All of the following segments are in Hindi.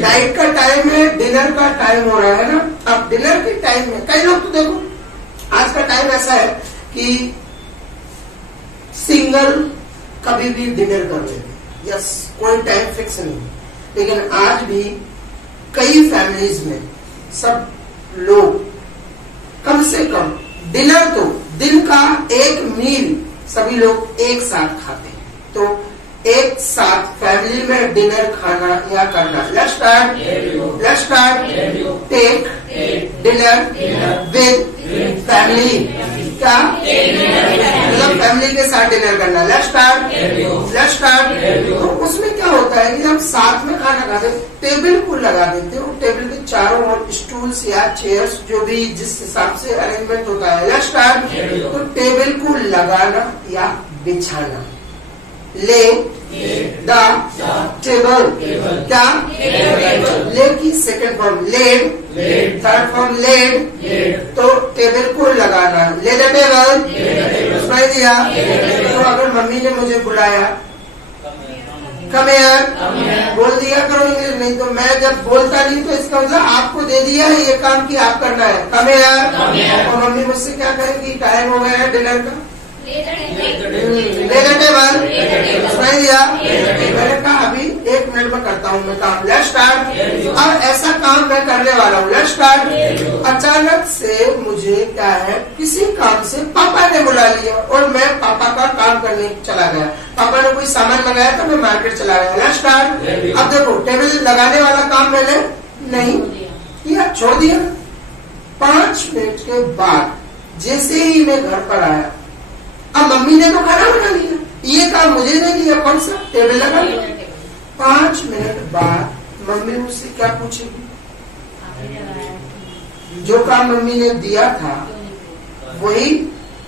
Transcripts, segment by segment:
नाइट का टाइम है, डिनर का टाइम हो रहा है ना। अब डिनर के टाइम में कई लोग तो देखो आज का टाइम ऐसा है कि सिंगल कभी भी डिनर कर लेते, यस, कोई टाइम फिक्स नहीं। लेकिन आज भी कई फैमिलीज में सब लोग कम से कम डिनर तो दिन का एक मील सभी लोग एक साथ खाते हैं। तो एक साथ फैमिली में डिनर खाना या करना। Let's start take dinner with family. क्या मतलब फैमिली के साथ डिनर करना। Let's start. तो उसमें क्या होता है कि हम साथ में खाना खाते हैं, टेबल को लगा देते हैं, टेबल के चारों ओर स्टूल्स या चेयर्स जो भी जिस हिसाब से अरेंजमेंट होता है। Let's start. तो टेबल को लगाना या बिछाना। ले द टेबल। क्या ले की second form laid, third form laid. तो टेबल को लगाना, ले द टेबल। सुनाई दिया? तो अगर मम्मी ने मुझे बुलाया कम हियर बोल दिया करो इंग्लिश, नहीं तो मैं जब बोलता नहीं तो इसका मतलब आपको दे दिया है ये काम कि आप करना है। Come here. और मम्मी मुझसे क्या कहेगी, टाइम हो गया है डिनर का, ले द टेबल। सुनाई दिया? मैंने कहा अभी 1 मिनट में करता हूँ मैं काम। Let's start. अब ऐसा काम मैं करने वाला हूँ। Let's start. अचानक से मुझे क्या है किसी काम से पापा ने बुला लिया और मैं पापा का काम करने चला गया। पापा ने कोई सामान मंगाया तो मैं मार्केट चला गया। Let's start. अब देखो टेबल लगाने वाला काम मैंने नहीं किया, छोड़ दिया। 5 मिनट के बाद जैसे ही मैं घर पर आया, अब मम्मी ने तो खाना बना लिया, ये काम मुझे दे दिया, कौन सा टेबल लगा लिया। 5 मिनट बाद मम्मी मुझसे क्या पूछेगी, जो काम मम्मी ने दिया था वही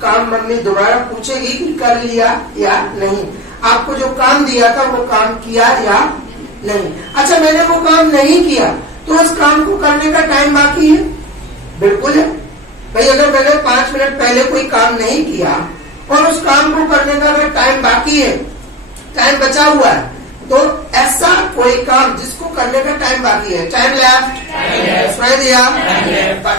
काम मम्मी दोबारा पूछेगी कि कर लिया या नहीं। आपको जो काम दिया था वो काम किया या नहीं। अच्छा मैंने वो काम नहीं किया तो उस काम को करने का टाइम बाकी है, बिल्कुल है भाई। अगर मैंने 5 मिनट पहले कोई काम नहीं किया और उस काम को करने का अगर टाइम बाकी है, टाइम बचा हुआ है, तो ऐसा कोई काम जिसको करने का टाइम बाकी है, टाइम लेफ्ट। सुनाई दिया?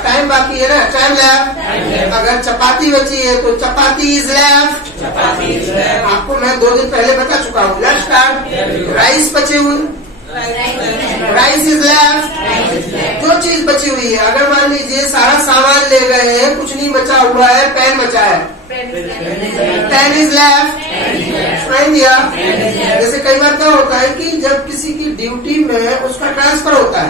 टाइम बाकी है ना, टाइम लेफ्ट। अगर चपाती बची है तो चपाती इज लेफ्ट। आपको मैं 2 दिन पहले बता चुका हूँ। Let's start. राइस बचे हुए, राइस इज लेफ्ट। जो चीज बची हुई है, अगर मान लीजिए सारा सामान ले गए हैं, कुछ नहीं बचा हुआ है, पेन बचा है, पेन इज लेफ्ट। सुनाई दिया? जैसे कई बार क्या होता है कि जब किसी की ड्यूटी में उसका ट्रांसफर होता है,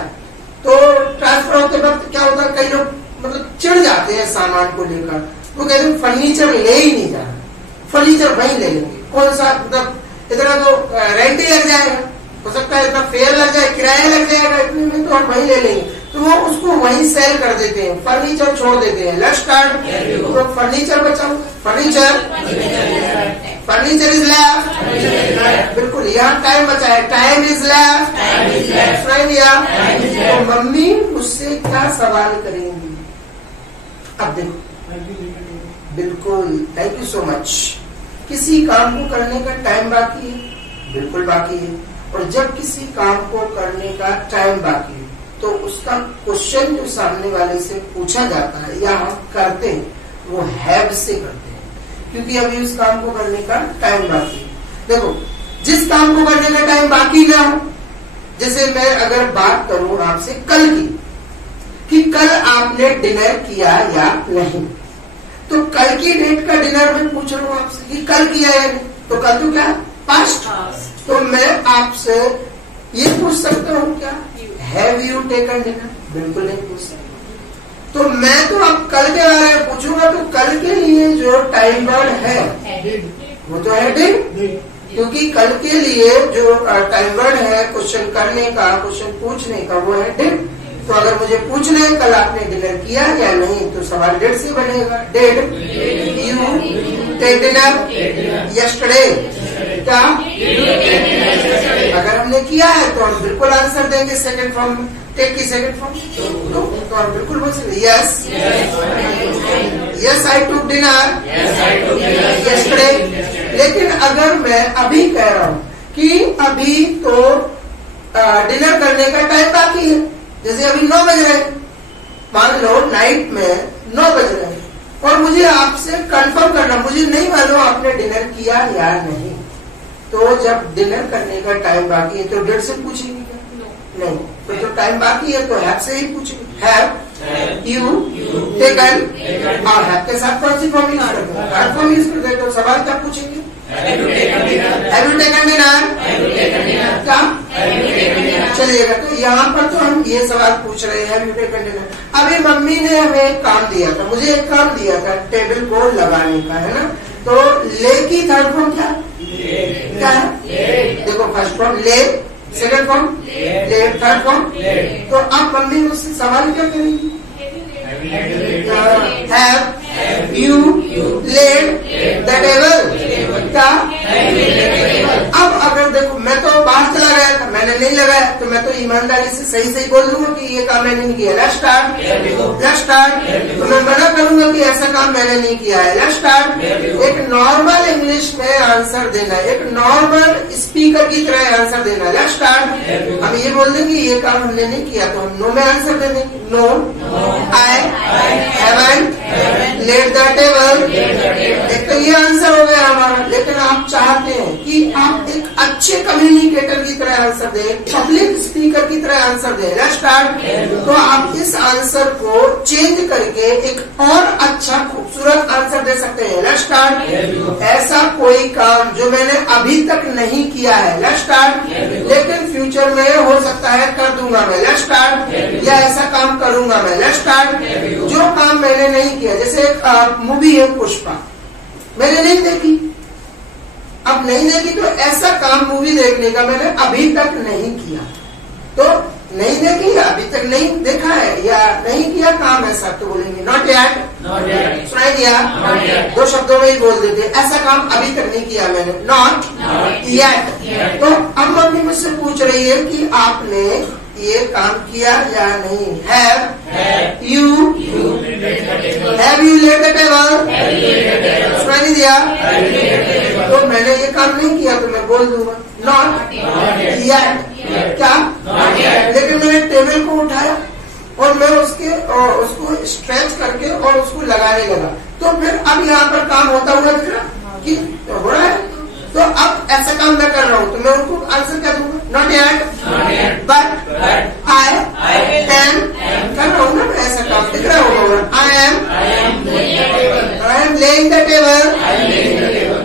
तो ट्रांसफर होते वक्त क्या होता है, कई लोग मतलब चिढ़ जाते हैं सामान को लेकर, वो कहते हैं फर्नीचर ले ही नहीं जाना, फर्नीचर वहीं ले लेंगे। कौन सा मतलब इतना तो रेंट ही लग जाएगा, हो सकता है इतना फेयर लग जाए, किराया लग जाएगा, इतने में तो हम वहीं ले लेंगे। तो वो उसको वहीं सेल कर देते हैं, फर्नीचर छोड़ देते हैं। Let's start. तो फर्नीचर बचा, फर्नीचर इज लेफ्ट। बिल्कुल, यहाँ टाइम बचा है, टाइम इज लेफ्ट। सुनाई दिया? तो मम्मी मुझसे क्या सवाल करेंगी, अब देखो। बिल्कुल, थैंक यू सो मच। किसी काम को करने का टाइम बाकी है, बिल्कुल बाकी है। और जब किसी काम को करने का टाइम बाकी है तो उसका क्वेश्चन जो सामने वाले से पूछा जाता है या हम करते हैं वो हैव से करते हैं, क्योंकि अभी उस काम को करने का टाइम बाकी है। देखो, जिस काम को करने का टाइम बाकी ना हो, जैसे मैं अगर बात करूं आपसे कल की, कि कल आपने डिनर किया या नहीं, तो कल की डेट का डिनर में पूछ रहा हूं आपसे कि कल किया या नहीं, तो कल तो क्या पास्ट। तो मैं आपसे ये पूछ सकता हूँ क्या, हैव यू टेकन डिनर? बिल्कुल नहीं पूछ सकता। तो मैं तो अब कल के बारे में पूछूंगा, तो कल के लिए जो टाइम वर्ड है वो तो है डिड, क्योंकि कल के लिए जो टाइम वर्ड है क्वेश्चन करने का, क्वेश्चन पूछने का, वो है डिड। तो अगर मुझे पूछना है कल आपने डिनर किया या नहीं, तो सवाल डिड से बनेगा। Did you take dinner yesterday? क्या अगर हमने किया है तो हम बिल्कुल आंसर देंगे सेकंड फॉर्म, टेक की सेकंड फॉर्म, तो हम बिल्कुल बोल सकते yes, yes I took dinner yesterday. लेकिन अगर मैं अभी कह रहा हूँ कि अभी तो डिनर करने का टाइम बाकी है, जैसे अभी 9 बज रहे हैं, मान लो नाइट में 9 बज रहे हैं, और मुझे आपसे कंफर्म करना, मुझे नहीं मालूम आपने डिनर किया या नहीं, तो जब डिनर करने का टाइम बाकी है तो डेट से पूछेंगे क्या? नहीं, तो जो टाइम बाकी है तो हैव से ही पूछेंगे। हैव यू टेकन, और हैव के साथ कौन सी फॉर्म यूज करते हैं? हैव फॉर्म यूज करते हैं, तो सवाल क्या पूछेंगे? Have you taken dinner? क्या चलिएगा, तो यहाँ पर तो हम ये सवाल पूछ रहे हैं हैव यू टेकन डिनर। अभी मम्मी ने हमें एक काम दिया था, मुझे एक काम दिया था टेबल को लगाने का, है ना, तो ले की थर्ड फॉर्म क्या है? देखो, first form lay, second form lay, third form. तो अब मम्मी मुझसे सवाल क्या करेंगी? Have you laid the table? क्या? अब अगर देखो मैं तो बाहर चला गया था, मैंने नहीं लगाया, तो मैं तो ईमानदारी से सही सही बोल दूंगा कि ये काम मैंने नहीं किया। Let's start. तो मैं मना करूंगा कि ऐसा काम मैंने नहीं किया है। Let's start. एक नॉर्मल इंग्लिश में आंसर देना है, एक नॉर्मल स्पीकर की तरह आंसर देना। Let's start. हम ये बोल देंगे ये काम हमने नहीं किया, तो हम नो में आंसर दे देंगे। No I haven't laid the table. एक तो ये आंसर हो गया हमारा। लेकिन आप चाहते हैं कि आप एक अच्छे कम्युनिकेटर की तरह आंसर दें, पब्लिक स्पीकर की तरह आंसर दें। Let's start. तो आप इस आंसर को चेंज करके एक और अच्छा खूबसूरत आंसर दे सकते हैं। Let's start. ऐसा कोई काम जो मैंने अभी तक नहीं किया है, लेट्स स्टार्ट, लेकिन फ्यूचर में हो सकता है कर दूंगा मैं। Let's start. या ऐसा काम करूंगा मैं। Let's start. जो काम मैंने नहीं किया, जैसे मूवी है पुष्पा, मैंने नहीं देखी, अब नहीं देखी, तो ऐसा काम मूवी देखने का मैंने अभी तक नहीं किया, तो नहीं देखी या अभी तक नहीं देखा है या नहीं किया काम ऐसा, तो बोलेंगे नॉट येट। सुनाई दिया? दो शब्दों में ही बोल देते, ऐसा काम अभी तक नहीं किया मैंने, नॉट येट। तो अब मम्मी मुझसे पूछ रही है कि आपने ये काम किया या नहीं। Have you laid the table? सुनाई नहीं दिया? तो मैंने ये काम नहीं किया, तो मैं बोल दूंगा नॉट येट। क्या? लेकिन मैंने टेबल को उठाया और मैं उसको स्ट्रेच करके और उसको लगाने लगा, तो फिर अब यहाँ पर काम होता हुआ दिख रहा कि हो रहा है, तो अब ऐसा काम मैं कर रहा हूँ, तो मैं उनको आंसर क्या दूंगा? Not yet, but I am कर रहा हूँ ना मैं, ऐसा काम दिख रहा होगा। I am laying the table.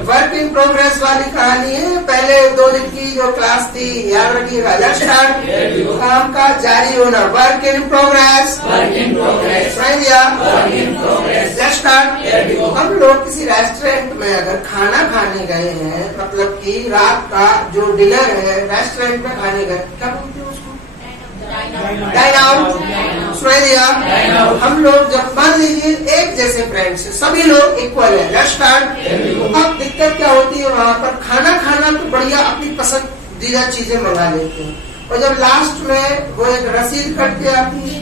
Work in progress वाली कहानी है, पहले 2 दिन की जो क्लास थी याद रखिएगा। Let's start. काम का जारी होना, work in progress. Let's start. हम लोग किसी रेस्टोरेंट में अगर खाना खाने गए हैं, मतलब कि रात का जो डिनर है रेस्टोरेंट में खाने गए, क्या बोलते हैं उसको? Dine out. सुनाई दिया? हम लोग जब मान लीजिए एक जैसे फ्रेंड्स सभी लोग इक्वल है। Let's start. अब दिक्कत क्या होती है, वहाँ पर खाना खाना तो बढ़िया अपनी पसंदीदा चीजें मंगा लेते हैं, और जब लास्ट में वो एक रसीद कट के आती है,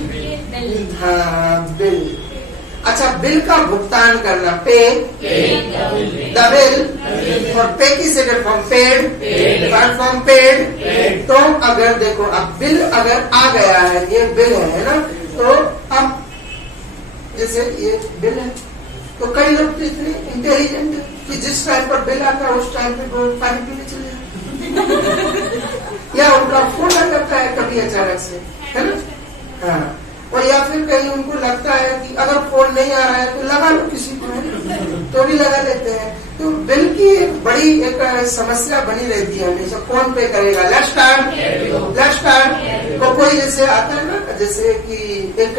हाँ बिल। अच्छा, बिल का भुगतान करना, पे द बिल, और पे की second form paid, third form paid. तो अगर देखो अब बिल अगर आ गया है, ये बिल है ना, तो अब जैसे ये बिल है, तो कई लोग तो इतने इंटेलिजेंट है कि जिस टाइम पर बिल आता है उस टाइम पे वो पानी पीने चले जाते या उनका फोन आ जाता है कभी अचानक से, है ना। हाँ, और या फिर कहीं उनको लगता है कि अगर फोन नहीं आ रहा है तो लगा लो किसी को, तो भी लगा लेते हैं। तो बिल की एक बड़ी एक समस्या बनी रहती है हमेशा, कौन पे करेगा। Let's start. तो कोई जैसे आता है ना, जैसे कि एक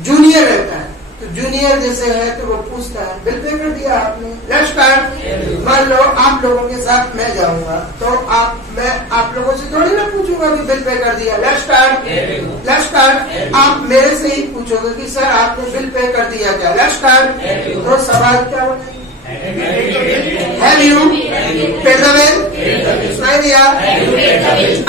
जूनियर रहता है, तो जूनियर जैसे है तो वो पूछता है बिल पे कर दिया आपने। Let's start. मान लो आप लोगों के साथ मैं जाऊंगा, तो मैं आप लोगों से थोड़ी ना पूछूंगा कि बिल पे कर दिया। Let's start. आप मेरे से ही पूछोगे कि सर आपने बिल पे कर दिया क्या। Let's start. तो सवाल क्या होगा? Have you paid the bill? सुनाई दिया?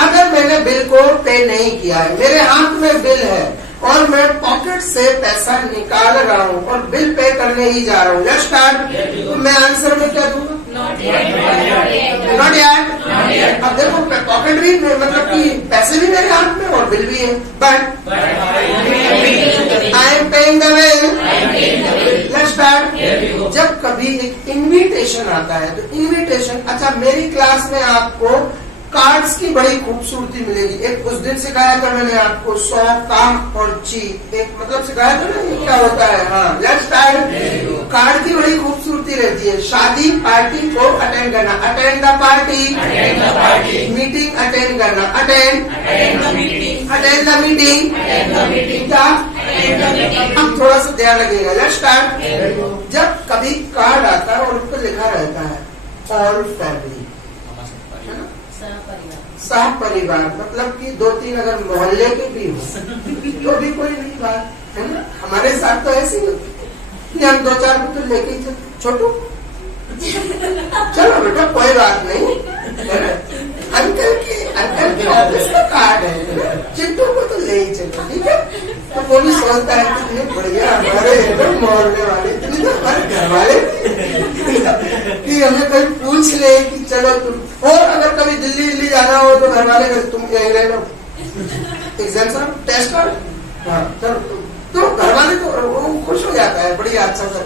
अगर मैंने बिल को पे नहीं किया है, मेरे हाथ में बिल है और मैं पॉकेट से पैसा निकाल रहा हूँ और बिल पे करने ही जा रहा हूँ, लेट्स स्टार्ट, तो मैं आंसर में क्या दूंगा? Not yet. अब देखो पॉकेट भी मतलब कि पैसे भी मेरे हाथ में और बिल भी है, but I am paying the bill. Let's start. जब कभी एक इनविटेशन आता है तो इनविटेशन, अच्छा मेरी क्लास में आपको कार्ड्स की बड़ी खूबसूरती मिलेगी। एक उस दिन सिखाया था मैंने आपको 100 काम और ची, एक मतलब सिखाया था ना ये क्या होता है। हाँ, लेट्स स्टार्ट। कार्ड की बड़ी खूबसूरती रहती है। शादी पार्टी को अटेंड करना, attend the party. Meeting attend करना, अटेंड द मीटिंग। क्या अब थोड़ा सा ध्यान रखिएगा। Let's start. जब कभी कार्ड आता है और उस पर लिखा रहता है ऑल फैमिली, सह परिवार, मतलब कि 2-3 अगर मोहल्ले के भी हो तो भी कोई नहीं बात है ना। हमारे साथ तो ऐसे ही कि हम 2-4 पुत्र लेके ही चलते, छोटू चलो बेटा कोई बात नहीं, अंकल के ऑफिस का कार्ड है, चिट्टू को तो ले ही चलो, ठीक है। तो वो भी सोचता है कितने बढ़िया हमारे मोहल्ले वाले, इतने तो हमारे घर वाले कि हमें कोई पूछ ले कि चलो तुम, और अगर कभी दिल्ली जाना हो तो घर वाले तुम यही रह लो, एग्जाम सर टेस्ट कर, हाँ चलो, तो घर वाले तो वो खुश हो जाता है, बड़ी अच्छा सा।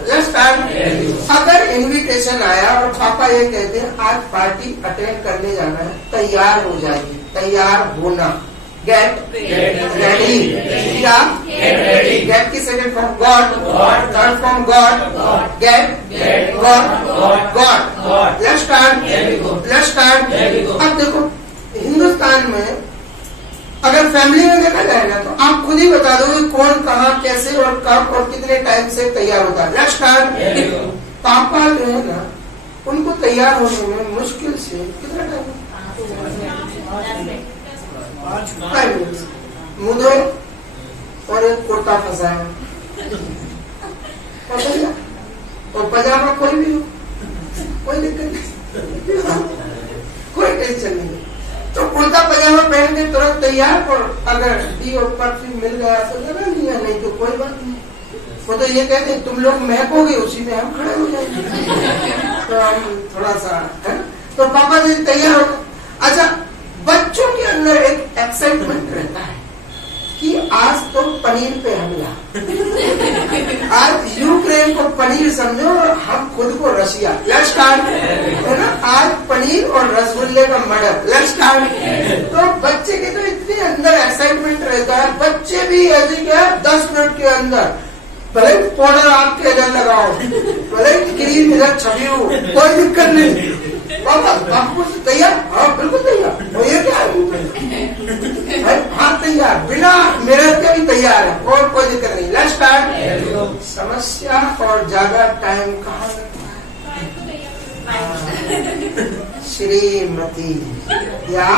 अगर इनविटेशन आया और पापा ये कहते हैं आज पार्टी अटेंड करने जाना है, तैयार हो जाइए, तैयार होना, गेट रेडी। क्या गेट की second form got, third form got, get got. Let's start. अब देखो हिंदुस्तान में अगर फैमिली में देखा जाए ना तो आप खुद ही बता दो कौन कहाँ कैसे और कब और कितने टाइम से तैयार होता है। Let's start. पापा जो है ना उनको तैयार होने में मुश्किल से कितना टाइम, 5 मिनट। मुँह धो और एक कुर्ता फंसाया और पजामा कोई भी हो, कोई दिक्कत नहीं, कोई टेंशन नहीं। तो कुर्ता पजामा पहन के तुरंत तैयार, और अगर डी और परफ्यूम मिल गया तो लगा लिया, नहीं तो कोई बात नहीं। वो तो ये कहते हैं तुम लोग महकोगे उसी में हम खड़े हो जाएंगे, तो हम थोड़ा सा है। तो पापा जी तैयार हो। अच्छा, बच्चों के अंदर एक एक्साइटमेंट रहता है कि आज तो पनीर पे हमला, आज यूक्रेन को पनीर समझो और हम खुद को रशिया। लेट्स स्टार्ट, है ना, आज पनीर और रसगुल्ले का मर्डर। Let's start. तो बच्चे के तो इतने अंदर एक्साइटमेंट रहता है, बच्चे भी ऐसे क्या 10 मिनट के अंदर भले पाउडर आपके इधर लगाओ, भले क्रीम इधर छपी हो, कोई दिक्कत नहीं। आपको तैयार? हाँ बिल्कुल तैयार। और ये क्या है? हाँ तैयार, बिना मेहनत के भी तैयार है, और कोई दिक्कत नहीं। Let's start. समस्या और ज्यादा टाइम कहाँ लगता है? श्रीमती या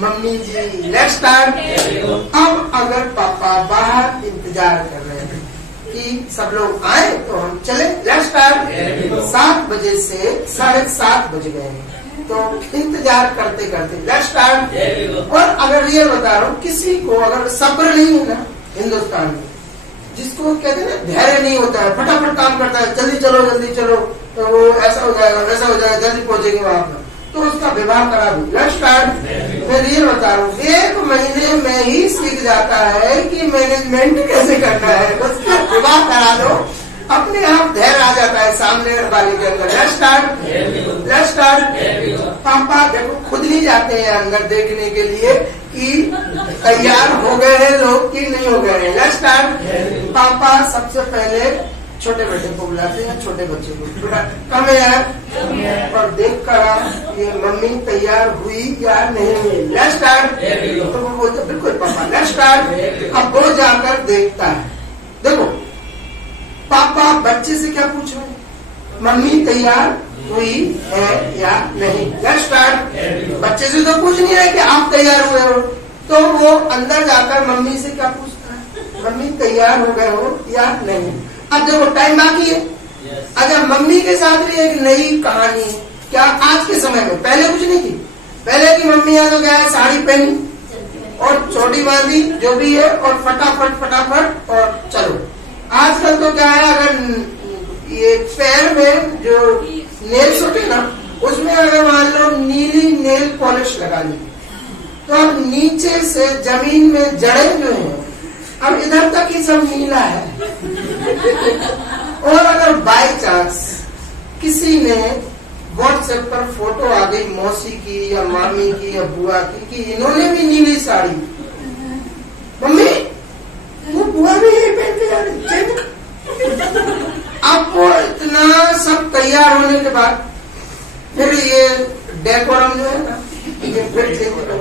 मम्मी जी। Let's start. अब अगर पापा बाहर इंतजार कर रहे हैं कि सब लोग आए तो हम चले, लेट्स स्टार्ट। 7 बजे से 7:30 बज गए, तो इंतजार करते करते लेट्स स्टार्ट। और अगर रियल बता रहा हूँ, किसी को अगर सब्र नहीं है ना हिंदुस्तान में, जिसको कहते हैं ना धैर्य नहीं होता है, फटाफट काम करता है, जल्दी चलो, तो वो ऐसा हो जाएगा वैसा हो जाएगा, जल्दी पहुंचेंगे वहां पर, तो उसका विवाह करा दो। Let's start. मैं रियल बता रहा हूँ, 1 महीने में ही सीख जाता है कि मैनेजमेंट कैसे करना है, उसका विवाह करा दो, अपने आप धैर्य आ जाता है सामने वाले के अंदर। Let's start. पापा देखो खुद नहीं जाते हैं अंदर देखने के लिए कि तैयार हो गए हैं लोग कि नहीं हो गए हैं। Let's start. पापा सबसे पहले छोटे बेटे को बुलाते हैं, छोटे बच्चे को, कम है और देख कर ये मम्मी तैयार हुई या नहीं हुई। Let's start. तो वो बोलते बिल्कुल पापा। Let's start. अब वो जाकर देखता है, देखो पापा बच्चे से क्या पूछ रहे हैं, मम्मी तैयार हुई है या नहीं। Let's start. बच्चे से तो पूछ नहीं रहे कि आप तैयार हुए हो, तो वो अंदर जाकर मम्मी से क्या पूछता है, मम्मी तैयार हो गए हो या नहीं। अब देखो टाइम बाकी है। अगर मम्मी के साथ भी एक नई कहानी, क्या आज के समय में, पहले कुछ नहीं थी, पहले की मम्मी तो क्या है, साड़ी पहनी और चोटी बांधी जो भी है और फटाफट और चलो। आजकल तो क्या है, अगर ये पैर में जो नेल्स होते ना उसमें अगर मान लो नीली नेल पॉलिश लगा ली, तो अब नीचे से जमीन में जड़ें जो हैं, अब इधर तक ही सब नीला है। और अगर बाय चांस किसी ने व्हाट्सएप पर फोटो आ गई मौसी की या मामी की या बुआ की कि इन्होंने भी नीली साड़ी, मम्मी वो बुआ भी यही पहन के जा रही। अब वो इतना सब तैयार होने के बाद फिर ये डेकोरम जो है ना, ये फिर चेंज करो,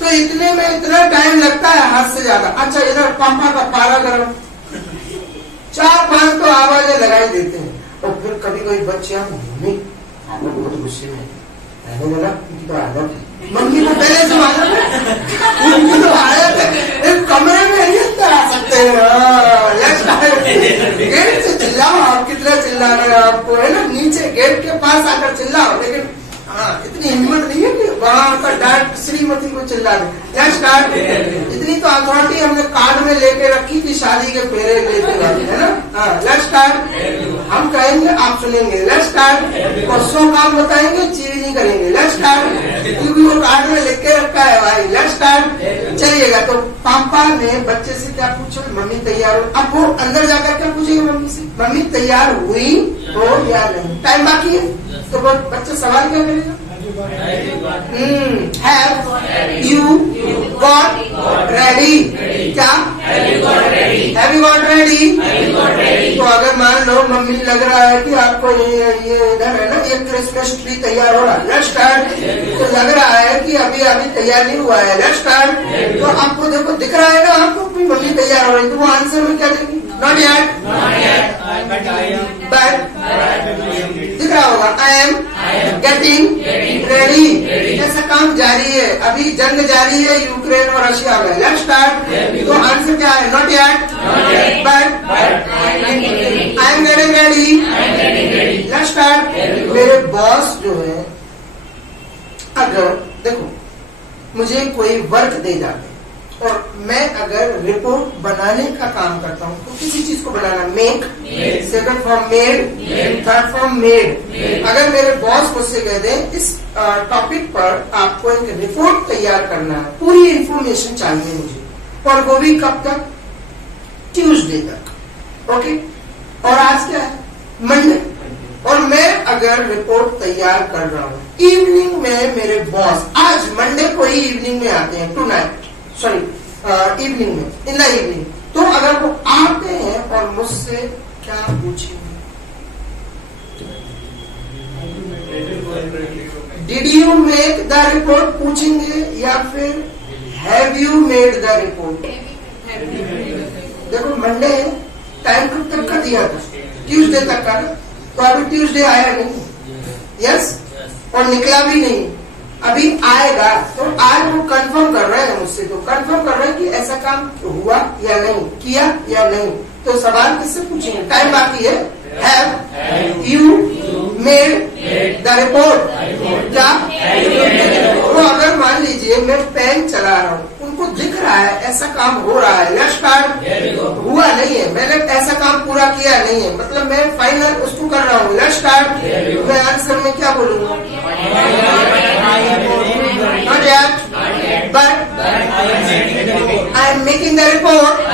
तो इतने में इतना टाइम लगता है हद से ज्यादा। अच्छा, इधर पंपा का पारा गर्म, 4-5 तो आवाजें लगाई देते हैं। और फिर कभी कोई बच्चा नहीं बहुत गुस्से में रहने लगा, उनकी तो आदत है, मम्मी को पहले से मालूम है, उनकी तो आदत है, एक कमरे में नहीं अंदर आ सकते हैं। गेट से चिल्लाओ, आप कितना चिल्ला रहे हो, आपको है ना, नीचे गेट के पास आकर चिल्लाओ, लेकिन हाँ इतनी हिम्मत नहीं है कि वहां का डांट श्रीमती को चिल्ला दे। Let's start. इतनी तो अथॉरिटी हमने कार्ड में लेके रखी थी शादी के फेरे लेते वाली, है ना। हाँ, लेट्स स्टार्ट। हम कहेंगे, आप सुनेंगे। Let's start. और 100 काम बताएंगे, चीज नहीं करेंगे। लेट्स स्टार्ट, क्योंकि वो कार्ड में लिख के रखा है भाई। Let's start. चलिएगा। तो पापा ने बच्चे से क्या पूछा, मम्मी तैयार हो। अब वो अंदर जाकर क्या पूछेगा मम्मी से, मम्मी तैयार हुई हो या नहीं। टाइम बाकी है, तो बच्चा सवाल क्या करेगा, हैव यू गॉट रेडी, क्या हैव यू गॉट रेडी। तो अगर मान लो मम्मी लग रहा है कि आपको ये इधर है ना, ये क्रिसमस ट्री तैयार हो रहा है, लेट्स स्टार्ट। तो लग रहा है कि अभी तैयार नहीं हुआ है, लेट्स स्टार्ट। तो आपको देखो दिख रहा है ना आपको कि मम्मी तैयार हो रही है, तो वो आंसर में क्या देंगे, नॉट येट, बट दिख रहा होगा, आई एम गेटिंग रेडी। ऐसा काम जारी है, अभी जंग जारी है यूक्रेन और रशिया में, लेट्स स्टार्ट। तो आंसर क्या है, not yet, but I am getting ready, let's start. मेरे बॉस जो है, अगर देखो मुझे कोई वर्क दे जाते और मैं अगर रिपोर्ट बनाने का काम करता हूँ, तो किसी चीज को बनाना, make, second form made, third form made. अगर मेरे बॉस मुझसे कह दें इस टॉपिक पर आपको एक रिपोर्ट तैयार करना है, पूरी इंफॉर्मेशन चाहिए मुझे, और वो भी कब तक, ट्यूसडे तक, ओके। और आज क्या है, मंडे। और मैं अगर रिपोर्ट तैयार कर रहा हूँ, इवनिंग में मेरे बॉस, आज मंडे को ही इवनिंग में आते हैं, टू नाइट, सॉरी इवनिंग में, इन द इवनिंग। तो अगर वो आते हैं और मुझसे क्या पूछेंगे, did you make the report पूछेंगे, या फिर have you made the report. देखो मंडे टाइम कब तक का दिया था, ट्यूसडे तक का, तो अभी ट्यूसडे आया नहीं, यस, और निकला भी नहीं, अभी आएगा। तो आज वो कंफर्म कर रहे हैं मुझसे, तो कंफर्म कर रहे हैं कि ऐसा काम हुआ या नहीं, किया या नहीं। तो सवाल किससे पूछेंगे, टाइम बाकी है, have you made the report, क्या। तो अगर मान लीजिए मैं पेन चला रहा हूँ, उनको दिख रहा है ऐसा काम हो रहा है, लेट्स स्टार्ट, हुआ नहीं है, मैंने ऐसा काम पूरा किया नहीं है, मतलब मैं फाइनल उसको कर रहा हूँ, लेट्स स्टार्ट। मैं आंसर में क्या बोलूंगा, not yet, but I am making the report,